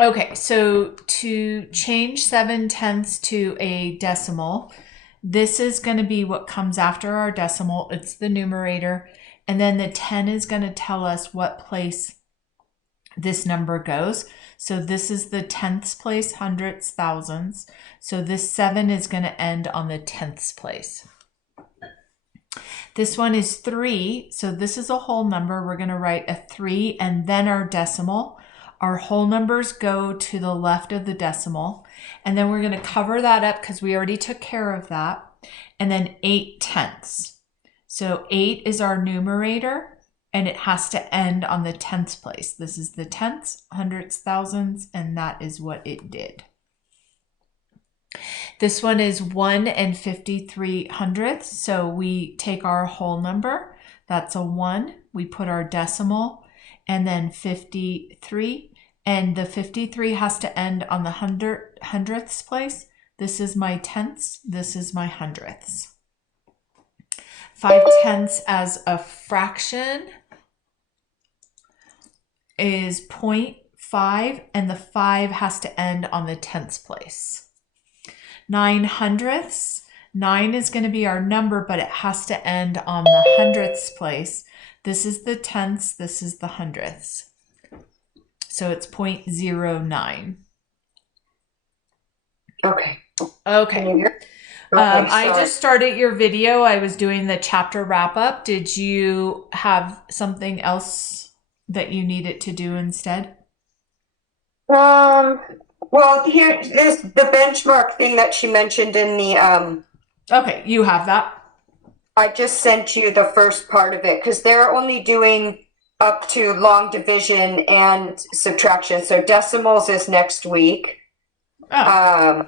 Okay, so to change 7/10 to a decimal, this is going to be what comes after our decimal. It's the numerator. And then the 10 is going to tell us what place this number goes. So this is the tenths place, hundredths, thousands. So this 7 is going to end on the tenths place. This one is 3. So this is a whole number. We're going to write a 3 and then our decimal. Our whole numbers go to the left of the decimal. And then we're going to cover that up because we already took care of that. And then 8/10. So 8 is our numerator and it has to end on the tenths place. This is the tenths, hundredths, thousands, and that is what it did. This one is 1 and 53 hundredths. So we take our whole number. That's a 1. We put our decimal and then 53. And the 53 has to end on the hundredths place. This is my tenths. This is my hundredths. 5/10 as a fraction is 0.5, and the 5 has to end on the tenths place. 9 hundredths. 9 is going to be our number, but it has to end on the hundredths place. This is the tenths. This is the hundredths. So it's 0.09. Okay. Okay. I just started your video. I was doing the chapter wrap up. Did you have something else that you needed to do instead? Well, here is the benchmark thing that she mentioned in the Okay, you have that. I just sent you the first part of it because they're only doing up to long division and subtraction. So decimals is next week. Oh.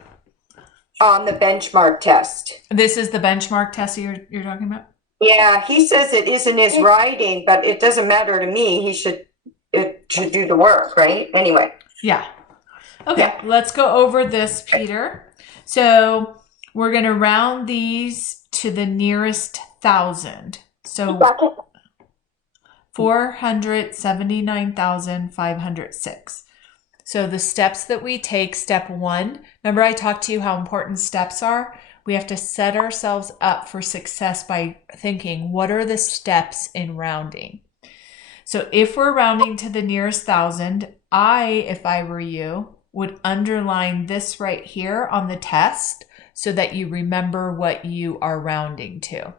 On the benchmark test. This is the benchmark test you're talking about? Yeah, he says it is in his writing, but it doesn't matter to me. It should do the work, right? Anyway. Yeah. Okay, let's go over this, Peter. So we're going to round these to the nearest thousand. So 479,506. So the steps that we take, step 1, remember I talked to you how important steps are? We have to set ourselves up for success by thinking, what are the steps in rounding? So if we're rounding to the nearest thousand, if I were you, would underline this right here on the test so that you remember what you are rounding to.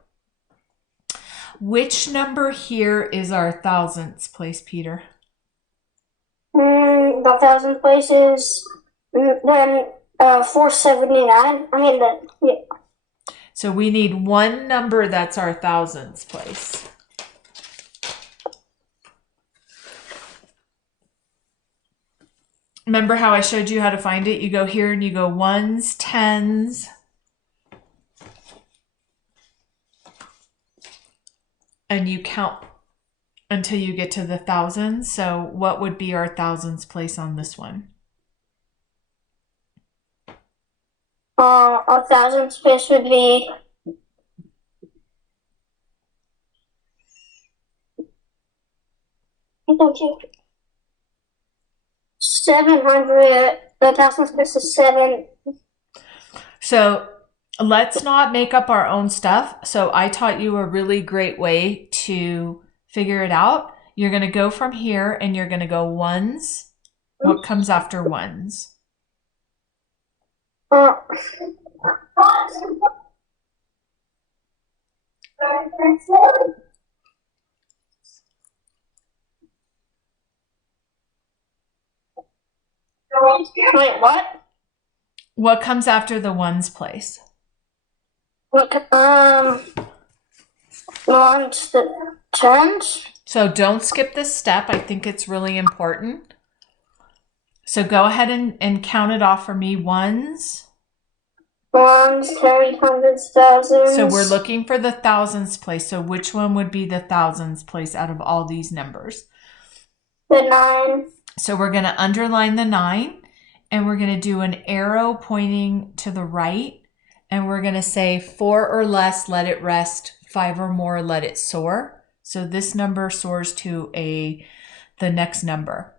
Which number here is our thousandths place, Peter? The thousandth place is then 479. Yeah. So we need one number that's our thousandths place. Remember how I showed you how to find it? You go here and you go ones, tens, and you count until you get to the thousands. So what would be our thousands place on this one? Our thousandth place would be 700. The thousandth place is 7. So let's not make up our own stuff. So I taught you a really great way to figure it out. You're going to go from here and you're going to go ones. What comes after ones? Wait, what? What comes after the ones place? Launch the tens. So don't skip this step. I think it's really important. So go ahead and count it off for me. Ones. Ones, tens, hundreds, thousands. So we're looking for the thousands place. So which one would be the thousands place out of all these numbers? The 9. So we're going to underline the 9 and we're going to do an arrow pointing to the right. And we're going to say 4 or less, let it rest. 5 or more, let it soar. So this number soars to the next number.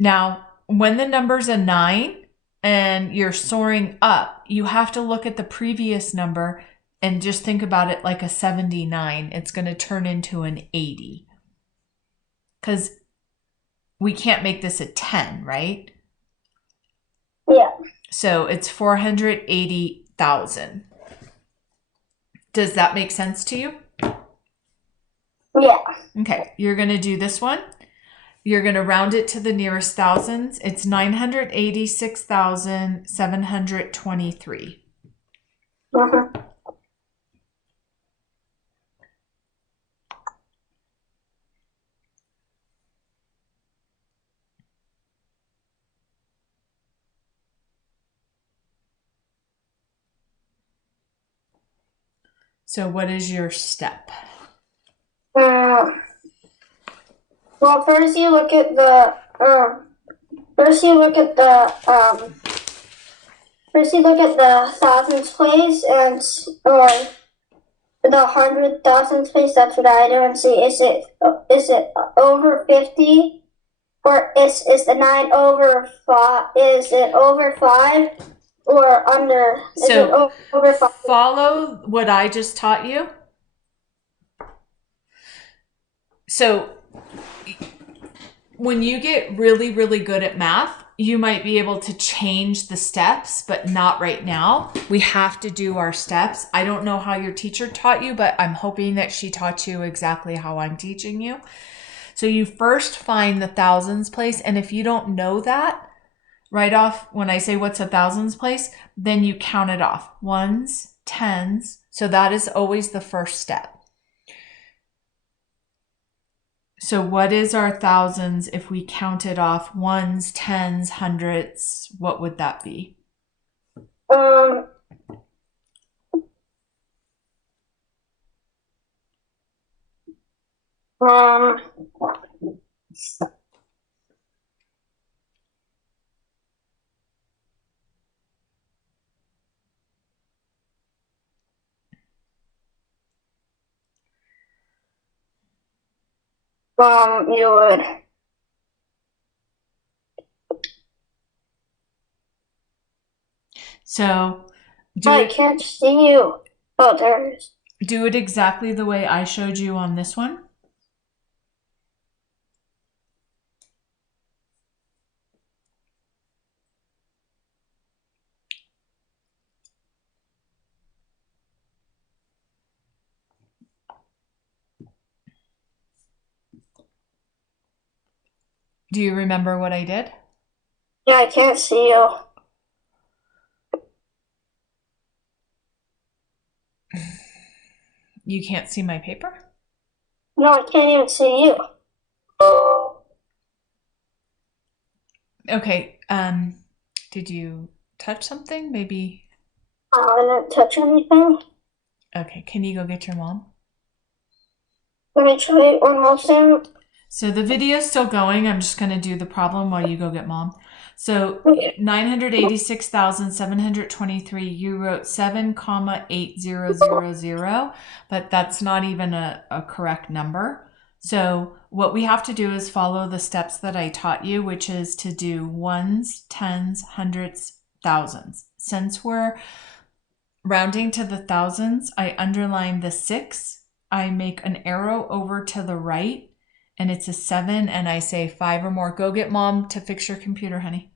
Now, when the number's a 9 and you're soaring up, you have to look at the previous number and just think about it like a 79. It's going to turn into an 80. Because we can't make this a 10, right? Yeah. So it's 480,000. Does that make sense to you? Yeah. Okay, you're going to do this one. You're going to round it to the nearest thousands. It's 986,723. Mm-hmm. So what is your step? Well, first you look at the first you look at the thousands place and or the 100,000 place. That's what I do, and see is it over 50 or is the 9 over 5? Is it over 5 or under? Is So it over 5? follow what I just taught you. So when you get really, really good at math, you might be able to change the steps, but not right now. We have to do our steps. I don't know how your teacher taught you, but I'm hoping that she taught you exactly how I'm teaching you. So you first find the thousands place, and if you don't know that, right off when I say what's a thousands place, then you count it off. Ones, tens. So that is always the first step. So what is our thousands if we counted off ones, tens, hundreds? What would that be? You would. So I can't see you. Oh, there it is. do it exactly the way I showed you on this one. Do you remember what I did? Yeah, I can't see you. You can't see my paper? No, I can't even see you. Okay. Did you touch something? Maybe. I didn't touch anything. Okay. Can you go get your mom? Let me try it one more time. So the video's still going. I'm just going to do the problem while you go get mom. So 986,723, you wrote 7,8000, but that's not even a correct number. So what we have to do is follow the steps that I taught you, which is to do ones, tens, hundreds, thousands. Since we're rounding to the thousands, I underline the 6. I make an arrow over to the right, and it's a 7, and I say 5 or more. Go get mom to fix your computer, honey.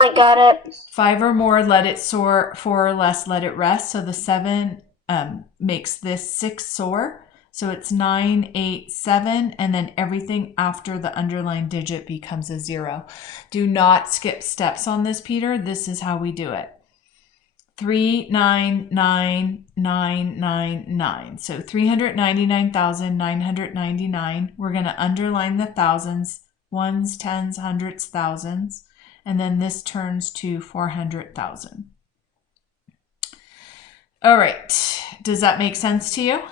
I got it. 5 or more, let it soar. 4 or less, let it rest. So the 7 makes this 6 soar. So it's 9, 8, 7, and then everything after the underlined digit becomes a 0. Do not skip steps on this, Peter. This is how we do it. 399,999. So 399,999. We're going to underline the thousands, ones, tens, hundreds, thousands, and then this turns to 400,000. All right. Does that make sense to you?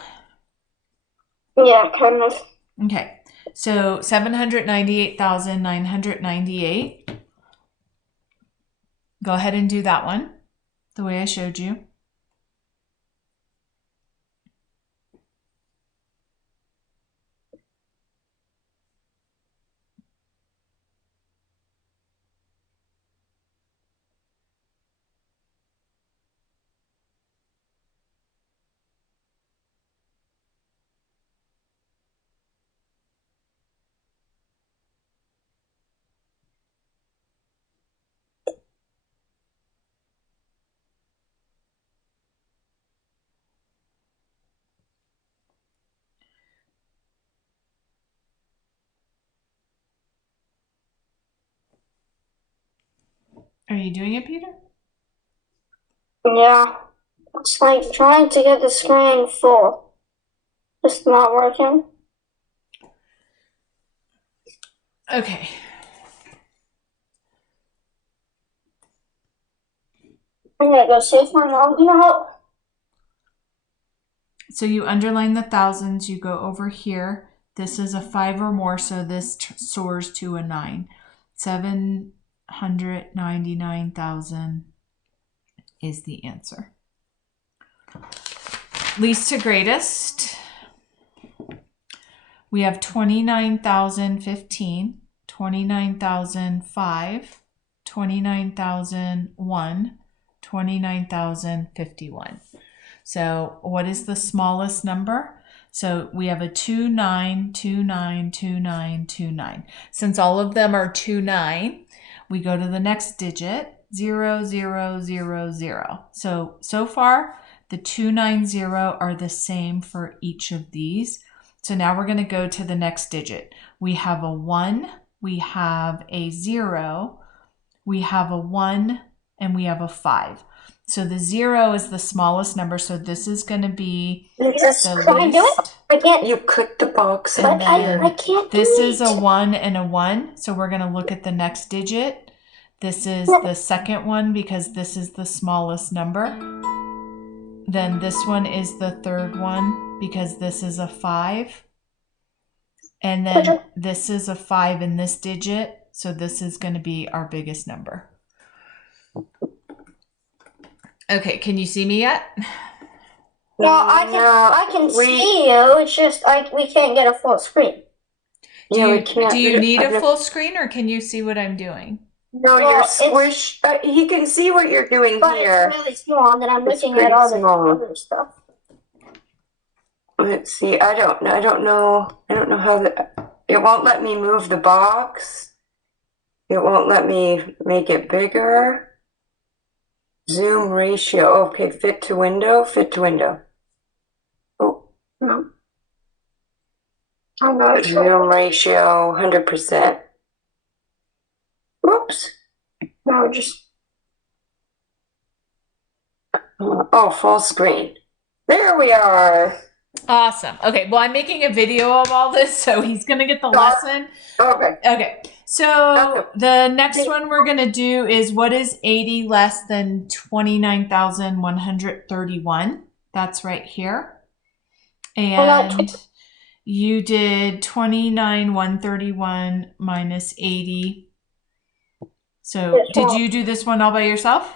Yeah, kind of. Okay. So 798,998. Go ahead and do that one the way I showed you. Are you doing it, Peter? Yeah. It's like trying to get the screen full. It's not working. Okay. I'm gonna go see if my mom can help. So you underline the thousands, you go over here. This is a 5 or more, so this soars to a 9. 799,000 is the answer. Least to greatest, we have 29,015, 29,005, 29,001, 29,051. So what is the smallest number? So we have a 29292929. Since all of them are 29, we go to the next digit, 0000. So far, the 290 are the same for each of these. So now we're going to go to the next digit. We have a 1, we have a 0, we have a 1, and we have a 5. So the 0 is the smallest number, so this is going to be the least. I can't. You click the box and then I can't. This is a 1 and a 1, so we're going to look at the next digit. This is the second one because this is the smallest number. Then this one is the third one because this is a 5. And then this is a 5 in this digit, so this is going to be our biggest number. Okay, can you see me yet? Well, I can see you. It's just we can't get a full screen. Do you need a full screen, or can you see what I'm doing? No, Well, you're squish. He can see what you're doing But here. it's really small, and then I'm It's looking at all the pretty small. other stuff. Let's see. I don't know how it won't let me move the box. It won't let me make it bigger. Zoom ratio. Okay, fit to window. Oh, no. I'm not sure. Zoom ratio 100%. Whoops. No, just Oh, full screen. There we are. Awesome. Okay, well, I'm making a video of all this, so he's going to get the lesson. Okay. Okay, so the next one we're going to do is what is 80 less than 29,131? That's right here. And you did 29,131 minus 80. So did you do this one all by yourself?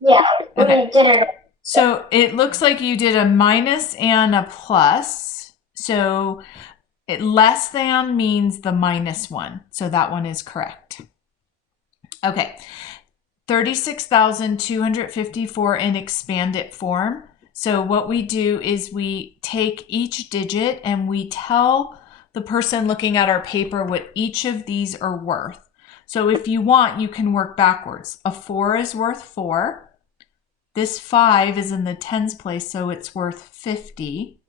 Yeah. Okay. We did it. So it looks like you did a minus and a plus. So less than means the minus one. So that one is correct. Okay. 36,254 in expanded form. So what we do is we take each digit and we tell the person looking at our paper what each of these are worth. So if you want, you can work backwards. A 4 is worth 4. This 5 is in the tens place, so it's worth 50.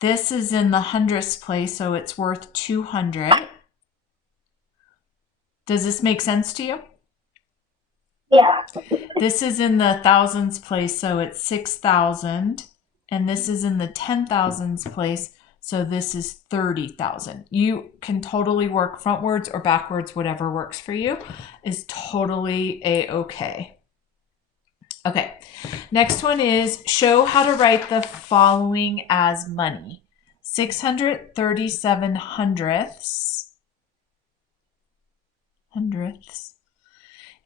This is in the hundredths place, so it's worth 200. Does this make sense to you? Yeah. This is in the thousands place, so it's 6,000. And this is in the 10,000s place, so this is 30,000. You can totally work frontwards or backwards, whatever works for you is totally a-okay. Okay, next one is show how to write the following as money. 637 hundredths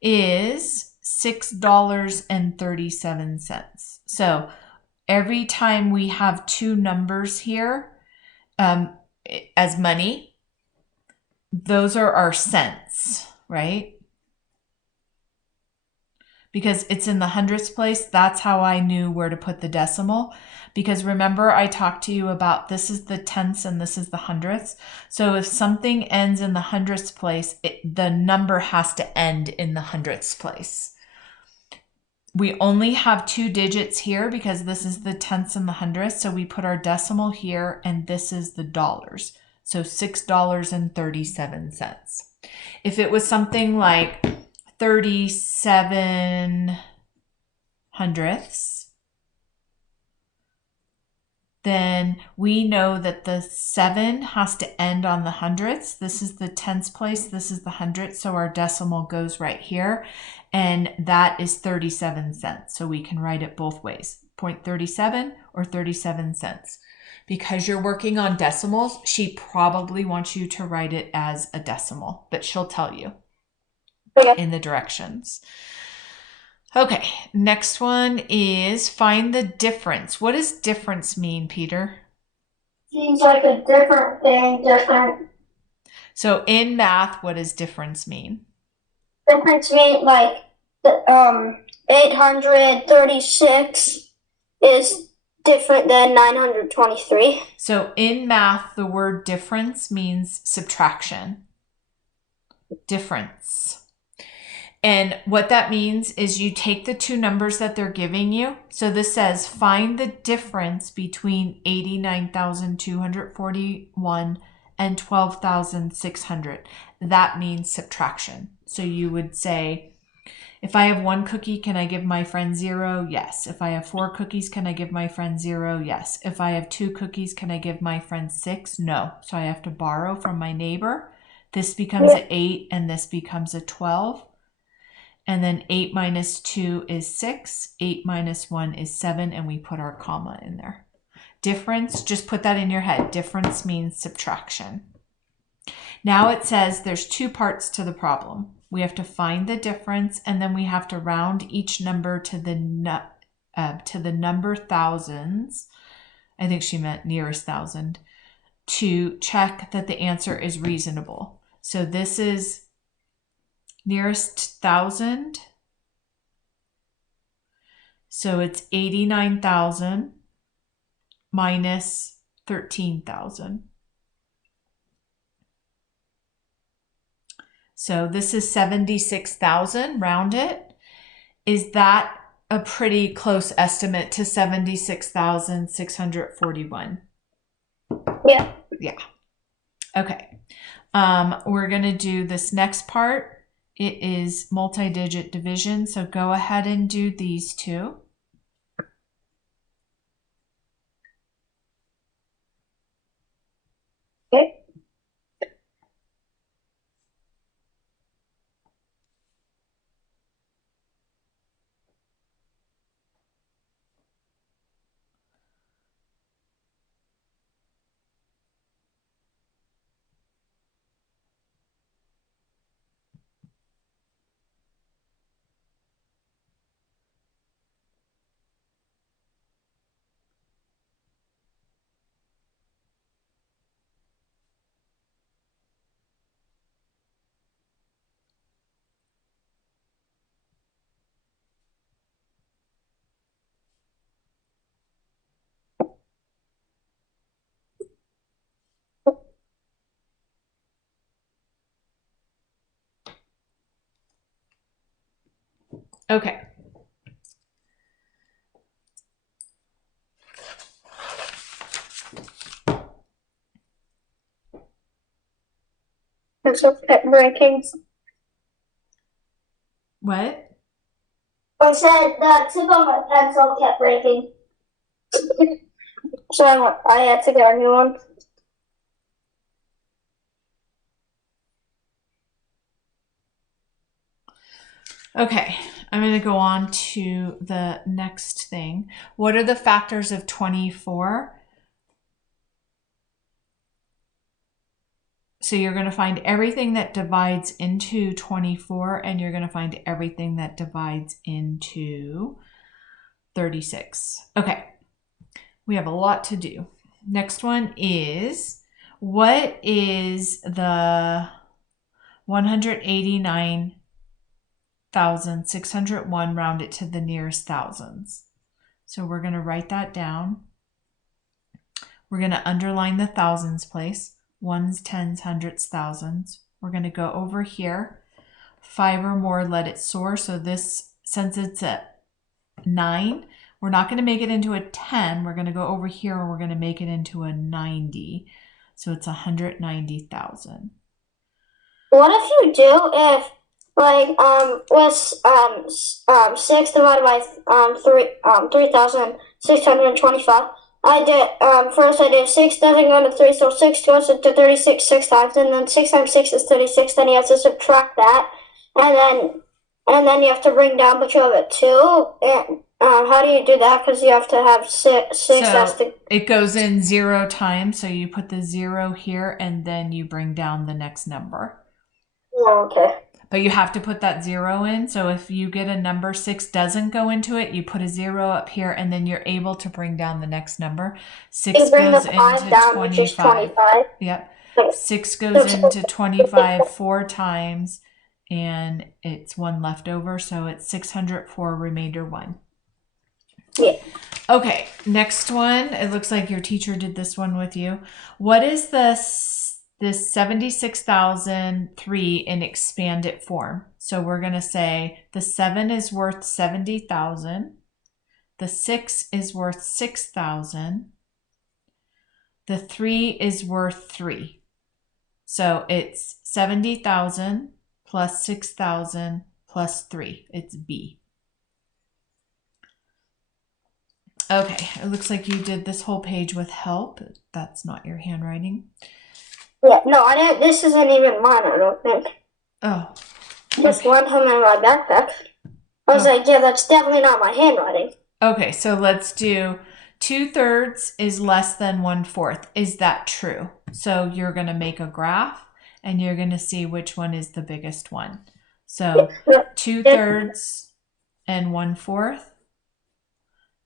is $6.37. So every time we have two numbers here as money, those are our cents, right? Because it's in the hundredths place, that's how I knew where to put the decimal. Because remember I talked to you about this is the tenths and this is the hundredths. So if something ends in the hundredths place, the number has to end in the hundredths place. We only have two digits here because this is the tenths and the hundredths. So we put our decimal here and this is the dollars. So $6.37. If it was something like 37 hundredths, then we know that the 7 has to end on the hundredths. This is the tens place, this is the hundredths, so our decimal goes right here, and that is 37 cents. So we can write it both ways, 0.37 or 37 cents. Because you're working on decimals, she probably wants you to write it as a decimal, but she'll tell you in the directions. Okay, next one is find the difference. What does difference mean, Peter? Seems like a different thing, different. So in math, what does difference mean? Difference mean like the 836 is different than 923. So in math, the word difference means subtraction. Difference. And what that means is you take the two numbers that they're giving you. So this says find the difference between 89,241 and 12,600. That means subtraction. So you would say, if I have 1 cookie, can I give my friend 0? Yes. If I have 4 cookies, can I give my friend 0? Yes. If I have 2 cookies, can I give my friend 6? No. So I have to borrow from my neighbor. This becomes an 8 and this becomes a 12. And then 8 minus 2 is 6. 8 minus 1 is 7. And we put our comma in there. Difference, just put that in your head. Difference means subtraction. Now it says there's 2 parts to the problem. We have to find the difference, and then we have to round each number to the number thousands. I think she meant nearest thousand, to check that the answer is reasonable. So this is nearest thousand. So it's 89,000 minus 13,000. So this is 76,000, round it. Is that a pretty close estimate to 76,641? Yeah. Yeah. Okay. We're going to do this next part. It is multi-digit division. So go ahead and do these two. Okay. Okay. Pencil kept breaking. What? I said the tip of my pencil kept breaking. So I had to get a new one. Okay, I'm going to go on to the next thing. What are the factors of 24? So you're going to find everything that divides into 24, and you're going to find everything that divides into 36. Okay, we have a lot to do. Next one is, what is the 189,601 rounded to the nearest thousands? So we're going to write that down. We're going to underline the thousands place. Ones, tens, hundreds, thousands. We're going to go over here. 5 or more, let it soar. So this, since it's at 9, we're not going to make it into a 10. We're going to go over here and we're going to make it into a 90. So it's 190,000. What if you do if Like was 6 divided by 3,625. I did first I did 6 doesn't go into 3, so 6 goes into 36 6 times, and then 6 times 6 is 36. Then you have to subtract that, and then you have to bring down, but you have a 2. And how do you do that? Because you have to have 6. So it goes in 0 times. So you put the 0 here and then you bring down the next number. Oh, okay. But you have to put that 0 in. So if you get a number 6 doesn't go into it, you put a 0 up here and then you're able to bring down the next number. 6 You bring goes the 5 into down, which is 25. Yep. 6 goes into 25 4 times and it's 1 left over. So it's 604 remainder 1. Yeah. Okay, next one. It looks like your teacher did this one with you. What is this 76,003 in expanded form? So we're going to say the 7 is worth 70,000. The 6 is worth 6,000. The 3 is worth 3. So it's 70,000 plus 6,000 plus 3. It's B. Okay, it looks like you did this whole page with help. That's not your handwriting. Yeah, no, I didn't. This isn't even mine, I don't think. Oh. Just one home in my backpack. I was like, yeah, that's definitely not my handwriting. Okay, so let's do 2/3 is less than 1/4. Is that true? So you're going to make a graph and you're going to see which one is the biggest one. So 2/3 and 1/4.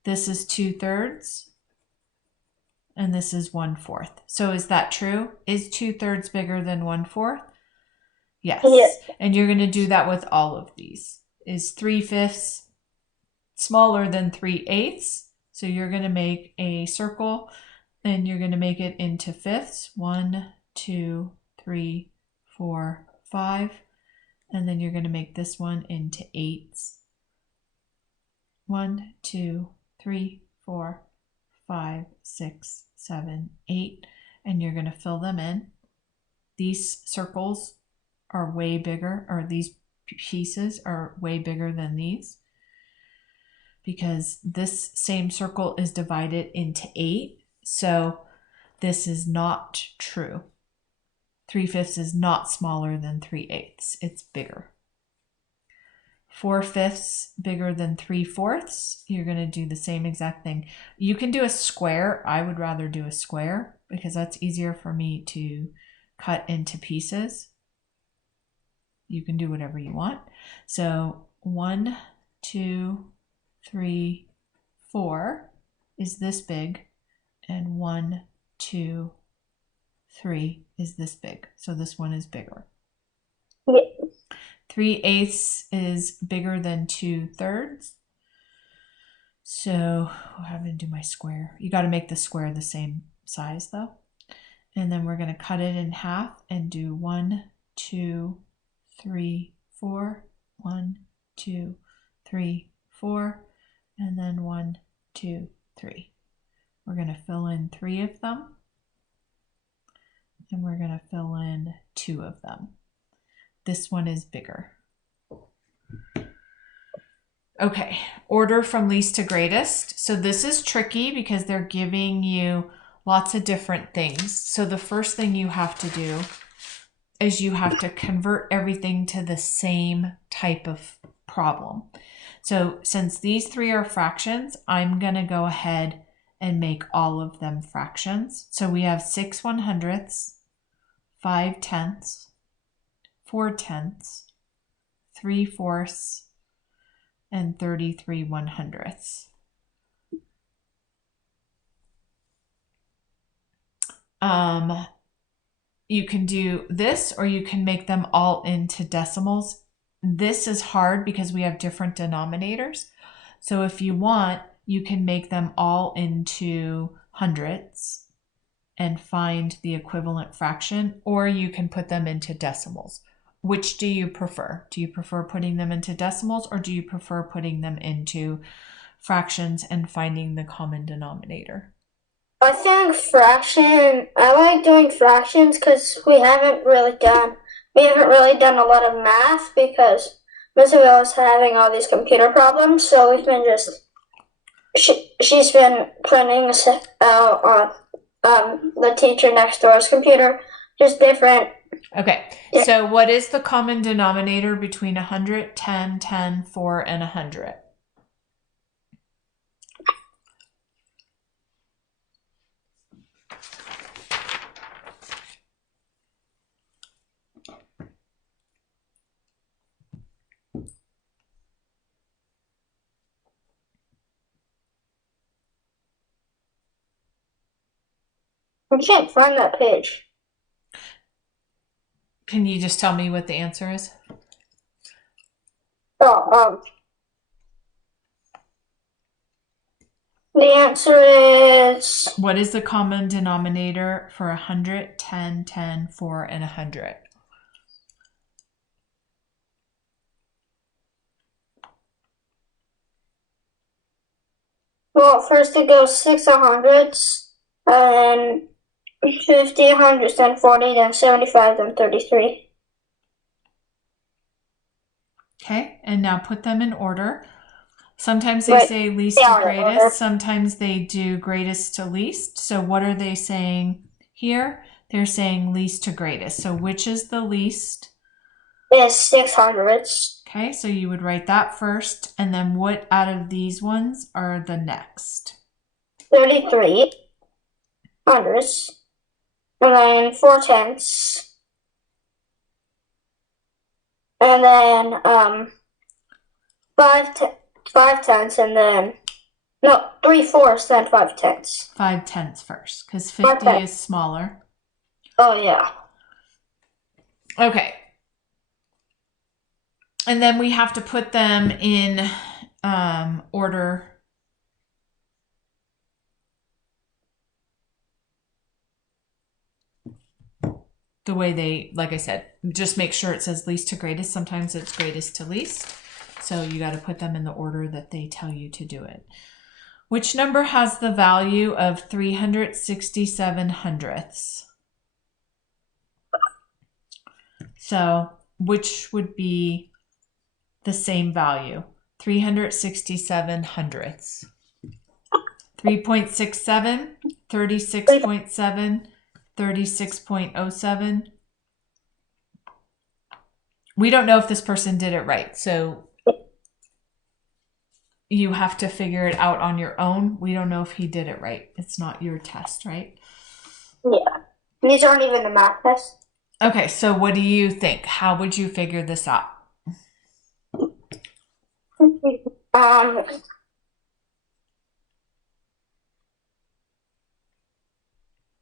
This is 2/3 and this is 1/4. So is that true? Is 2/3 bigger than 1/4? Yes. Yes. And you're going to do that with all of these. Is 3/5 smaller than 3/8? So you're going to make a circle and you're going to make it into fifths. 1, 2, 3, 4, 5. And then you're going to make this one into eighths. 1, 2, 3, 4, 5, 6, 7, 8. And you're going to fill them in. These circles are way bigger, or these pieces are way bigger than these, because this same circle is divided into 8. So this is not true. 3/5 is not smaller than 3/8. It's bigger. 4/5 bigger than 3/4. You're going to do the same exact thing. You can do a square. I would rather do a square because that's easier for me to cut into pieces. You can do whatever you want. So 1, 2, 3, 4 is this big, and 1, 2, 3 is this big. So this one is bigger. Yeah. 3/8 is bigger than 2/3. So I'm having to do my square. You got to make the square the same size though. And then we're going to cut it in half and do 1, 2, 3, 4. 1, 2, 3, 4. And then 1, 2, 3. We're going to fill in 3 of them. And we're going to fill in 2 of them. This one is bigger. Okay, order from least to greatest. So this is tricky because they're giving you lots of different things. So the first thing you have to do is you have to convert everything to the same type of problem. So since these 3 are fractions, I'm going to go ahead and make all of them fractions. So we have 6 100ths, 5 tenths, 4 tenths, 3 fourths, and 33 100ths. You can do this, or you can make them all into decimals. This is hard because we have different denominators. So if you want, you can make them all into hundredths and find the equivalent fraction, or you can put them into decimals. Which do you prefer? Do you prefer putting them into decimals, or do you prefer putting them into fractions and finding the common denominator? I think I like doing fractions because we haven't really done we haven't really done a lot of math because Miss Isabel is having all these computer problems, so we've been just she's been printing on the teacher next door's computer, just different. Okay, so what is the common denominator between 100, 10, 10, 4, and 100? I can't find that page. Can you just tell me what the answer is? Oh, the answer is What is the common denominator for 100, 10, 10, 4, and 100? well, first it goes 6 hundredths, and 50, hundreds, then 40, then 75, then 33. Okay, and now put them in order. Sometimes they say least to greatest. Sometimes they do greatest to least. So what are they saying here? They're saying least to greatest. So which is the least? Is 6 hundredths. Okay, so you would write that first. And then what out of these ones are the next? 33 hundredths. And then 4 tenths. And then 5 tenths, and then no, 3/4, then 5 tenths. 5 tenths first, because 50 is smaller. Oh yeah. Okay. And then we have to put them in order. The way they, like I said, just make sure it says least to greatest. Sometimes it's greatest to least. So you got to put them in the order that they tell you to do it. Which number has the value of 367 hundredths? So which would be the same value? 367 hundredths. 3.67, 36.7, 36.07. We don't know if this person did it right, so you have to figure it out on your own. We don't know if he did it right. It's not your test, right? Yeah. These aren't even the math tests. Okay, so what do you think? How would you figure this out?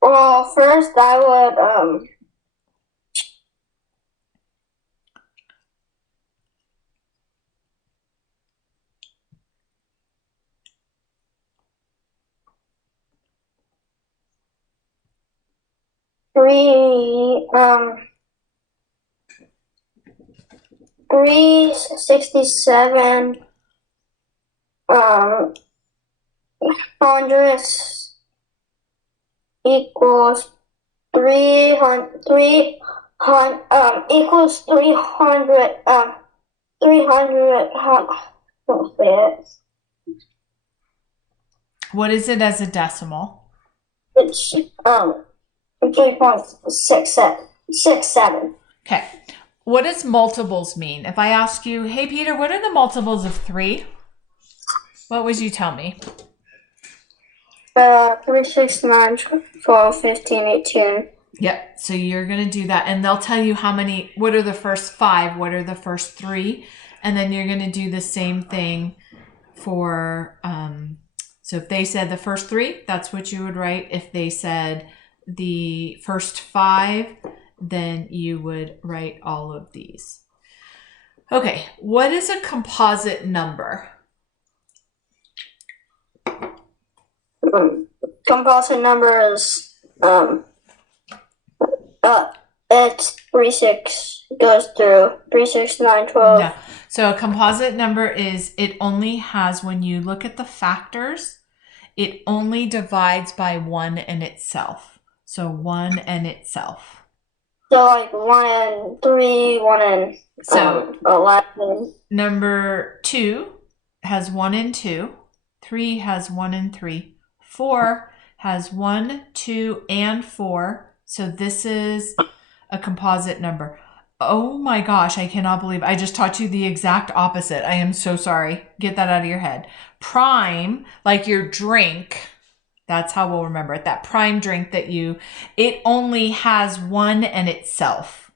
Well, first I would 367 hundredths equals 300 equals 300 What is it as a decimal? It's 3.67. Okay. What does multiples mean? If I ask you, hey, Peter, what are the multiples of 3? What would you tell me? 3, 6, 9, 12, 15, 18. Yep. So you're going to do that. And they'll tell you how many, what are the first 5? What are the first 3? And then you're going to do the same thing for, so if they said the first 3, that's what you would write. If they said the first 5, then you would write all of these. Okay, what is a composite number? Composite number is it's 3, 6 goes through 3, 6, 9, 12. No. So a composite number is, it only has, when you look at the factors, it only divides by 1 and itself. So 1 and itself. So like 1 and 3, 1 and So 11. number 2 has 1 and 2. 3 has 1 and 3. 4 has 1, 2, and 4. So this is a composite number. Oh my gosh, I cannot believe I just taught you the exact opposite. I am so sorry. Get that out of your head. Prime, like your drink, that's how we'll remember it. That prime drink that it only has 1 and itself.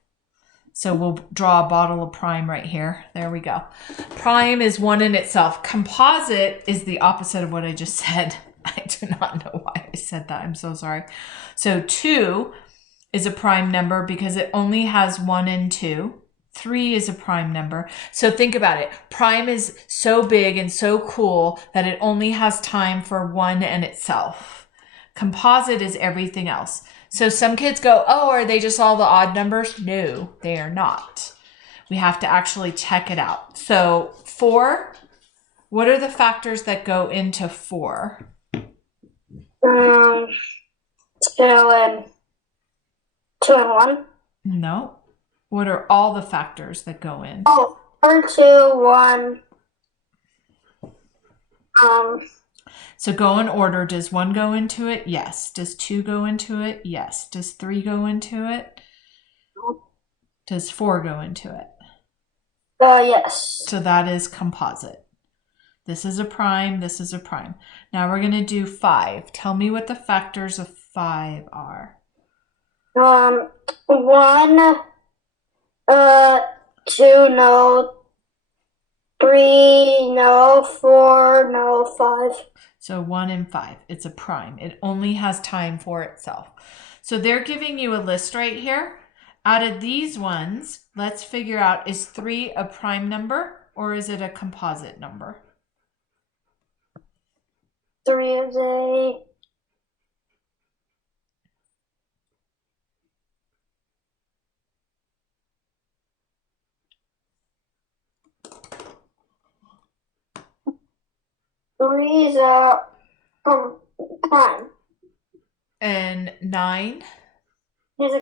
So we'll draw a bottle of prime right here. There we go. Prime is 1 in itself. Composite is the opposite of what I just said. I do not know why I said that. I'm so sorry. So 2 is a prime number because it only has 1 and 2. 3 is a prime number. So think about it. Prime is so big and so cool that it only has time for 1 and itself. Composite is everything else. So some kids go, oh, are they just all the odd numbers? No, they are not. We have to actually check it out. So 4, what are the factors that go into 4? 2 and 1. No. What are all the factors that go in? Oh, 4, 2, 1. So go in order. Does 1 go into it? Yes. Does 2 go into it? Yes. Does 3 go into it? Does 4 go into it? Yes. So that is composite. This is a prime. This is a prime. Now we're going to do 5. Tell me what the factors of 5 are. 1, 2, no. 3, no. 4, no. 5. So 1 and 5. It's a prime. It only has time for itself. So they're giving you a list right here. Out of these ones, let's figure out, is 3 a prime number or is it a composite number? 3 is a... Three is a prime. And 9?